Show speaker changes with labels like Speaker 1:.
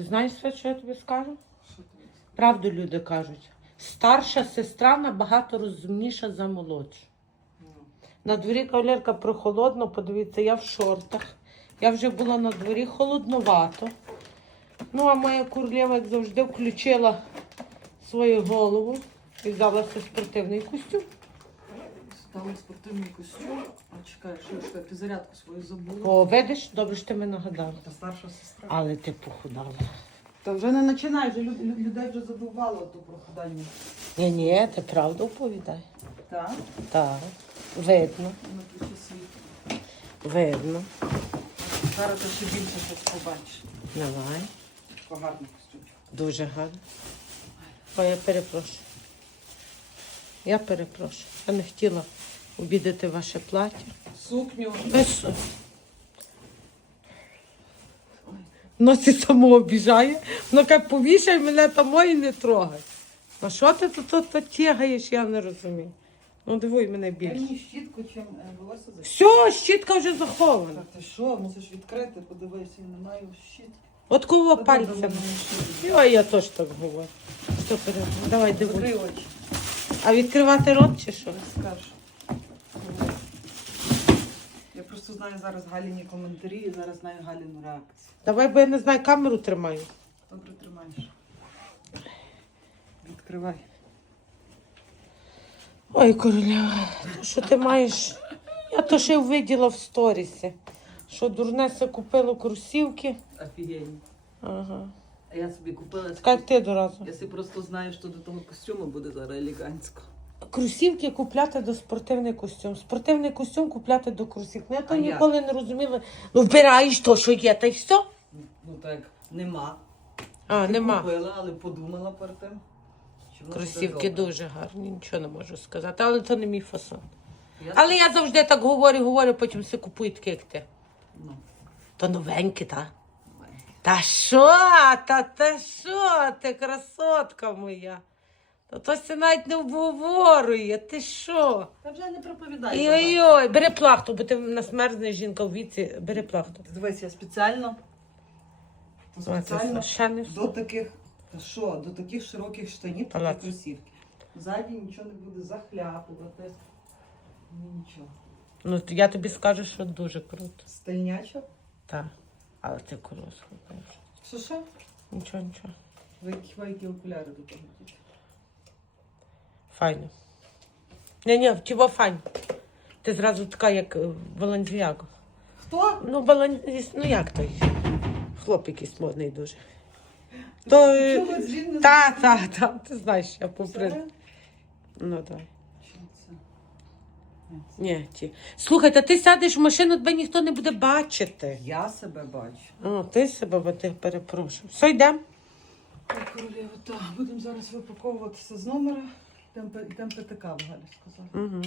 Speaker 1: Ти знаєш, що я тобі скажу? Правду люди кажуть. Старша сестра набагато розумніша за молодшу. На дворі кавалерка прохолодно, подивіться, я в шортах. Я вже була на дворі холодновато. Ну, а моя курлєва, як завжди, включила свою голову і взялася спортивний костюм.
Speaker 2: Стали спортивний костюм. А чекай, що чекай, ти зарядку свою забула.
Speaker 1: О, видиш, добре, що ти мене нагадала.
Speaker 2: Та старша сестра.
Speaker 1: Але ти похудала.
Speaker 2: Та вже не починай, вже люд- люд- людей вже задовбало то проходання.
Speaker 1: Ні, ні, ти правду оповідай.
Speaker 2: Так?
Speaker 1: Так, видно,
Speaker 2: На ключі світ.
Speaker 1: видно.
Speaker 2: Зараз ти ще більше щось побачиш.
Speaker 1: Давай.
Speaker 2: Погарний костюм.
Speaker 1: Дуже гарно. О, я перепрошую. Я перепрошую. Я не хотіла обідати ваше плаття.
Speaker 2: Сукню.
Speaker 1: Без... Носить само обіжає. Воно каже, повішай мене там і не трогай. А що ти тут то, то, тягаєш, я не розумію. Ну, дивуй мене
Speaker 2: Я
Speaker 1: більше.
Speaker 2: мені щітку, чим е, волосся за
Speaker 1: Все, щітка вже захована.
Speaker 2: Так ти що, мусиш відкрити, подивися, я не маю щітки.
Speaker 1: От кого пальцем. Ой, я теж так говорю. Що. Давай дивуй. А відкривати рот чи що?
Speaker 2: скажеш. Я просто знаю зараз Галіні коментарі і зараз знаю Галіну реакцію.
Speaker 1: Давай, бо я не знаю, камеру тримаю.
Speaker 2: Добре тримаєш. Відкривай.
Speaker 1: Ой, королява, то що ти маєш? Я то ще виділа в сторісі. Що дурнеся купила кросівки.
Speaker 2: Офігенні.
Speaker 1: Ага.
Speaker 2: А я собі купила.
Speaker 1: Як ти доразу?
Speaker 2: Я собі просто знаю, що до того костюму буде зараз елегантсько.
Speaker 1: Кросівки купляти до спортивний костюм. Спортивний костюм купляти до кросівок. Ну, Я то
Speaker 2: А як?
Speaker 1: ніколи не розуміла. Ну, вбираєш то, що є, та й все.
Speaker 2: Ну так, нема.
Speaker 1: А,
Speaker 2: Ти
Speaker 1: нема.
Speaker 2: Купила, але подумала перед тим. що воно буде
Speaker 1: Кросівки
Speaker 2: добре.
Speaker 1: дуже гарні, нічого не можу сказати, але це не мій фасон.
Speaker 2: Я-
Speaker 1: Але я завжди так говорю, говорю, потім все купую таке, як ти.
Speaker 2: Ну,
Speaker 1: То новенькі, та? Та що? Та та що? Ти красотка моя. Та то це навіть не обговорює. Ти що?
Speaker 2: Та вже не проповідай.
Speaker 1: Ой-ой, бери плахту, бо ти в нас мерзне жінка в віці, бери плахту.
Speaker 2: Дивись, я спеціально. Спеціально
Speaker 1: ще не все.
Speaker 2: до таких. Та що, до таких широких штанів такі
Speaker 1: Палац.
Speaker 2: кросівки. Ззаді нічого не буде захляпувати. Ні, нічого.
Speaker 1: Ну, я тобі скажу, що дуже круто.
Speaker 2: Стильнячо.
Speaker 1: Так. Але ти коротко, конечно.
Speaker 2: Що що?
Speaker 1: Нічого, нічого.
Speaker 2: Ви хіба які окуляри до того йдуть?
Speaker 1: Файно. Ні, ні, тіло файно. Ти зразу така, як е,
Speaker 2: Хто?
Speaker 1: Ну, баланс... ну як той? Хлоп якийсь модний дуже. То...
Speaker 2: Чого
Speaker 1: Та, та, та, ти знаєш, я попри. Ну, давай. Ні, ті. Слухай, та ти сядеш в машину, тебе ніхто не буде бачити.
Speaker 2: Я себе бачу.
Speaker 1: О, ти себе, бо ти перепрошую. Все, йдемо?
Speaker 2: Так, королева, так, будемо зараз випаковуватися з номера. Йдемо п- йдемо пити каву, Галя сказала.
Speaker 1: Угу.